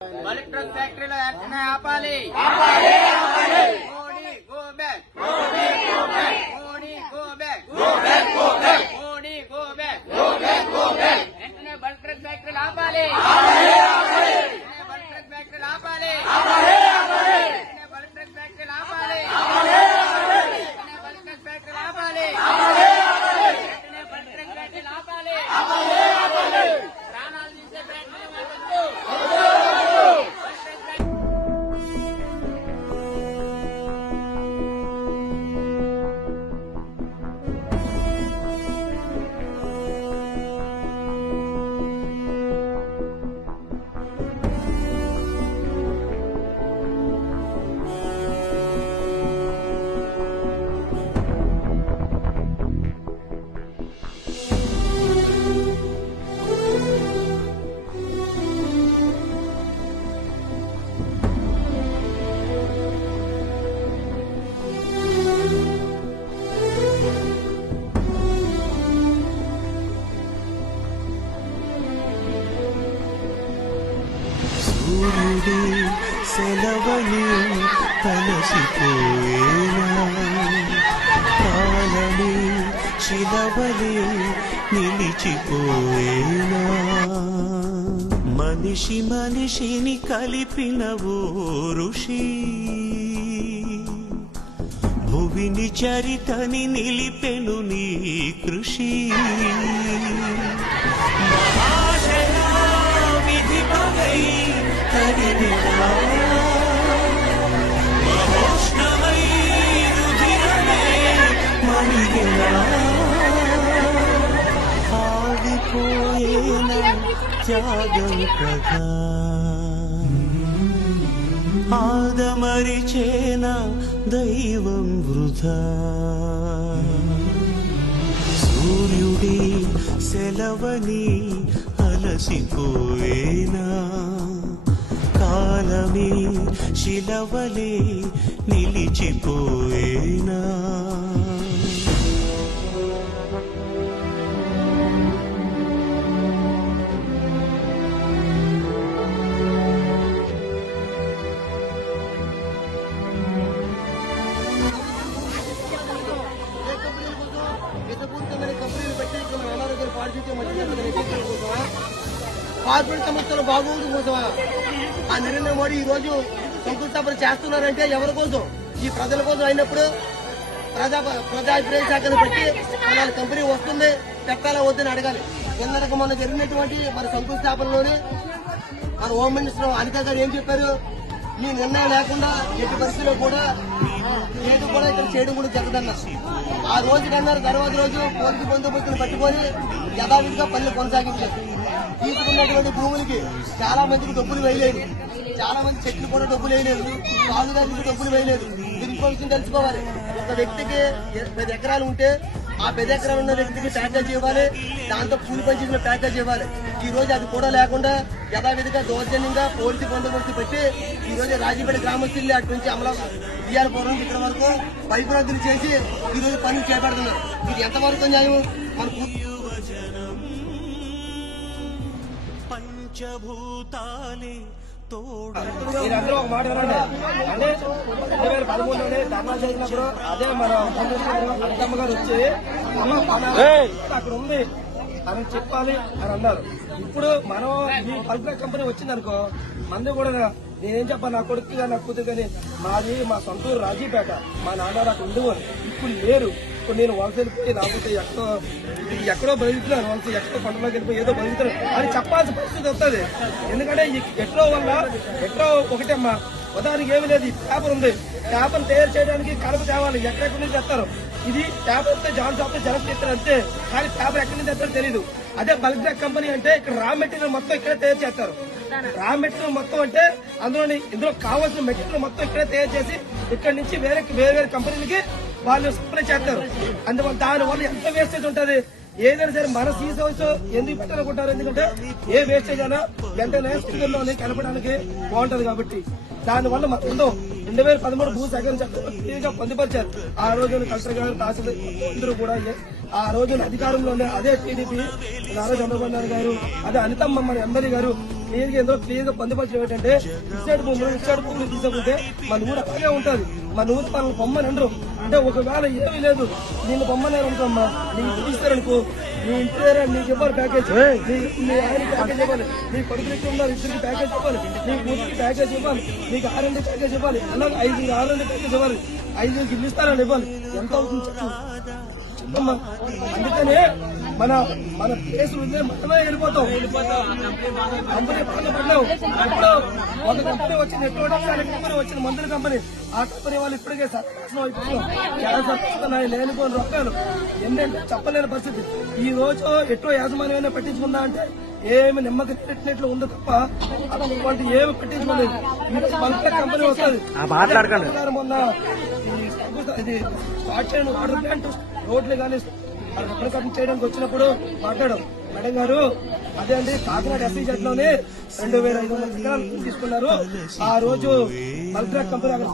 Bulk drug ఫ్యాక్టరీలో వెంటనే ఆపాలి. Modi go back, Modi go back, Modi go back, Modi go back. వెంటనే బల్క్ డ్రగ్ ఫ్యాక్టరీలు ఆపాలి. వెంటనే బల్క్ డ్రగ్ ఫ్యాక్టరీలు ఆపాలి. వెంటనే బల్క్ డ్రగ్ ఫ్యాక్టరీలు ఆపాలి. వెంటనే బల్క్ డ్రగ్ ఫ్యాక్టరీలు ఆపాలి. వెంటనే బల్క్ డ్రగ్ ఫ్యాక్టరీలు ఆపాలి. ప్రాణాలు తీసే ఫ్యాక్టరీలు వద్దు. సూర్యుడి సెలవని తలసిపోయేనా, కాలమే శిలవలే నిలిచిపోయేనా, మనిషి మనిషిని కలిపిన ఓ ఋషి, భువిని చరితని నిలిపెను నీ కృషి. మహోష్ణమై రుధిరమే మణిగెనా, ఆగిపోయేన త్యాగం కదా, ఆదమరిచేన దైవం వృధా. సూర్యుడి సెలవని అలసిపోయేనా, కాలమే శిలవలే నిలిచిపోయేనా. కార్పొరేట్ సంస్థలు బాగోగుల కోసమా ఆ నరేంద్ర మోడీ ఈ రోజు శంకుస్థాపన చేస్తున్నారంటే ఎవరి కోసం? ఈ ప్రజల కోసం అయినప్పుడు ప్రజాభిప్రాయ శాఖను పెట్టి మన కంపెనీ వస్తుంది పెట్టాలా వద్దని అడగాలి. కిందకు మొన్న జరిగినటువంటి మన శంకుస్థాపనలోని మన హోమ్ మినిస్టర్ అనిత గారు ఏం చెప్పారు? ఈ నిర్ణయం లేకుండా ఎట్టి పరిస్థితుల్లో కూడా ఏది కూడా ఇక్కడ చేయడం కూడా జరగదన్నారు. ఆ రోజు కన్నారు. తర్వాత రోజు పోలీసు బందోబస్తును పట్టుకొని యథావిధిగా పనులు కొనసాగించారు. తీసుకున్నటువంటి భూములకి చాలా మందికి డబ్బులు వేయలేదు, చాలా మంది చెట్లు కూడా డబ్బులు వేయలేదు, సాగుదారులకు డబ్బులు వేయలేదు. మీరు ఇంకో విషయం తెలుసుకోవాలి. ఒక వ్యక్తికి 10 ఎకరాలు ఉంటే ఆ 10 ఎకరాలు ఉన్న వ్యక్తికి ప్యాకేజ్ ఇవ్వాలి, దాంతో కూలి పనిచేసిన ప్యాకేజ్ ఇవ్వాలి. ఈ రోజు అది కూడా లేకుండా యథావిధిగా దౌర్జన్యంగా పోలీసు బందోబస్తు పెట్టి ఈ రోజు రాజీపేట గ్రామస్తుల్ని అటు నుంచి ఇయ్యాలపురం ఇక్కడ వరకు పైపురద్దులు చేసి ఈ రోజు పనులు చేపడుతున్నారు. ఇది ఎంతవరకు న్యాయం? మన పంచభూతాలే మీరందరూ ఒక మాట వినండి. అంటే 2013లోనే ధర్నా చేసినప్పుడు అదే మన అనితమ్మ గారు వచ్చి అక్కడ ఉంది అని చెప్పాలి అని అన్నారు. ఇప్పుడు మనం ఈ బల్క్ కంపెనీ వచ్చిందనుకో, మంది కూడా నేనేం చెప్పాలి, నా కొడుకు కానీ నా కూతురు కానీ, మాది మా సొంత ఊరు రాజీపేట, మా నాన్న నాకు ఉండేవారు, ఇప్పుడు లేరు. ఇప్పుడు నేను వలస వెళ్ళిపోయి రాకపోతే ఎక్కడో బతుకుతున్నాను, వలస ఎక్కడో పంటలోకి వెళ్ళిపోయి ఏదో బతుకుతున్నాను అని చెప్పాల్సిన పరిస్థితి వస్తుంది. ఎందుకంటే ఈ ఎట్రో వల్ల ఎట్రో ఒకటమ్మా, ఉదాహరణకి ఏమి లేదు. ఈ పేపర్ ఉంది, పేపర్ తయారు చేయడానికి కడప తేవాలి, ఎక్కడెక్కడి నుంచి తెస్తారు. ఇది పేపర్ వస్తే జాన్ షాప్ జనం చేస్తారు అంతే, కానీ పేపర్ ఎక్కడి నుంచి తెస్తారో తెలియదు. అదే బల్క్ డ్రగ్ కంపెనీ అంటే ఇక్కడ రా మెటీరియల్ మొత్తం ఇక్కడే తయారు చేస్తారు. రా మెటీరియల్ మొత్తం అంటే ఇందులో కావాల్సిన మెటీరియల్ మొత్తం ఇక్కడే తయారు చేసి ఇక్కడ నుంచి వేరే కంపెనీలకి వాళ్ళు సప్లై చేస్తారు. అందువల్ల దానివల్ల ఎంత వేస్టేజ్ ఉంటుంది. ఏదైనా సరే మన సీజ్ హౌస్ ఎందుకు పెట్టాలనుకుంటారు? ఎందుకంటే ఏ వేస్టేజ్ అయినా వెంటనే స్థితిలోనే కలపడానికి బాగుంటది కాబట్టి. దానివల్ల మొత్తం 2013 భూ సేకరణ చట్టం పొందుపరిచారు. ఆ రోజున కలెక్టర్ గారు, తహసీల్దార్ అందరూ కూడా ఆ రోజున అధికారంలోనే అదే టీడీపీ నారా చంద్రబాబు నాయుడు గారు, అదే అనితమ్మ మన ఎంబడి గారు క్లియర్ గా ఎందులో క్లియర్ గా పొందుపరచడం ఏంటంటే ఇచ్చాడు భూములు తీసుకుంటే మన ఊరు అలాగే ఉంటది. మన ఊరు మనల్ని బొమ్మని అనరు. అంటే ఒకవేళ ఏమీ లేదు నిన్ను బొమ్మనే అనుకోమ్మా, నీకు తీస్తారనుకో, నీ ఇంటి దగ్గర నీకు ఇవ్వాలి ప్యాకేజ్, నీ ఆయనకి ప్యాకేజ్ ఇవ్వాలి, నీ కొడుకులకి ఉన్నారు ఇద్దరికి ప్యాకేజ్ ఇవ్వాలి, నీ కూతురికి ప్యాకేజ్ ఇవ్వాలి, నీకు R&D ప్యాకేజ్ ఇవ్వాలి, అలాగే 5 R&D ప్యాకేజ్ ఇవ్వాలి, 5 ఇల్లు ఇస్తారని ఇవ్వాలి. ఎంత అవుతుంది చెప్పు చెప్పమ్మా. అందుకనే మన ప్లేస్ ఉంటే మనమే వెళ్ళిపోతాం. కంపెనీ బాగా పడ్డావు. ఇప్పుడు ఒక కంపెనీ వచ్చింది, కంపెనీ వచ్చింది, మందుల కంపెనీ. ఆ కంపెనీ వాళ్ళు ఇప్పటికే సర్వనాశనం అయిపోతున్నాం. క్యాన్సర్ వస్తున్నాయి, లేనిపోయిన రొక్కాలు ఏంటంటే చెప్పలేని పరిస్థితి. ఈ రోజు ఎటో యాజమాన్యమైనా పట్టించుకుందా అంటే ఏమి నిమ్మకి పెట్టినట్లు ఉంది తప్ప వాళ్ళు ఏమి పట్టించుకోలేదు. ఈ రోజు బల్క్ కంపెనీ వస్తుంది. మొన్న ఇది స్టార్ట్ చేయడం వాటర్ ప్లాంట్ రోడ్లు కానీ రిప్రజెంట్ చేయడానికి వచ్చినప్పుడు మాట్లాడాం. మేడం గారు అదే అండి కాకినాడ SEZ లోనే 2500 ఎకరాలు తీసుకున్నారు. ఆ రోజు బల్క్ కంపెనీ అక్కడ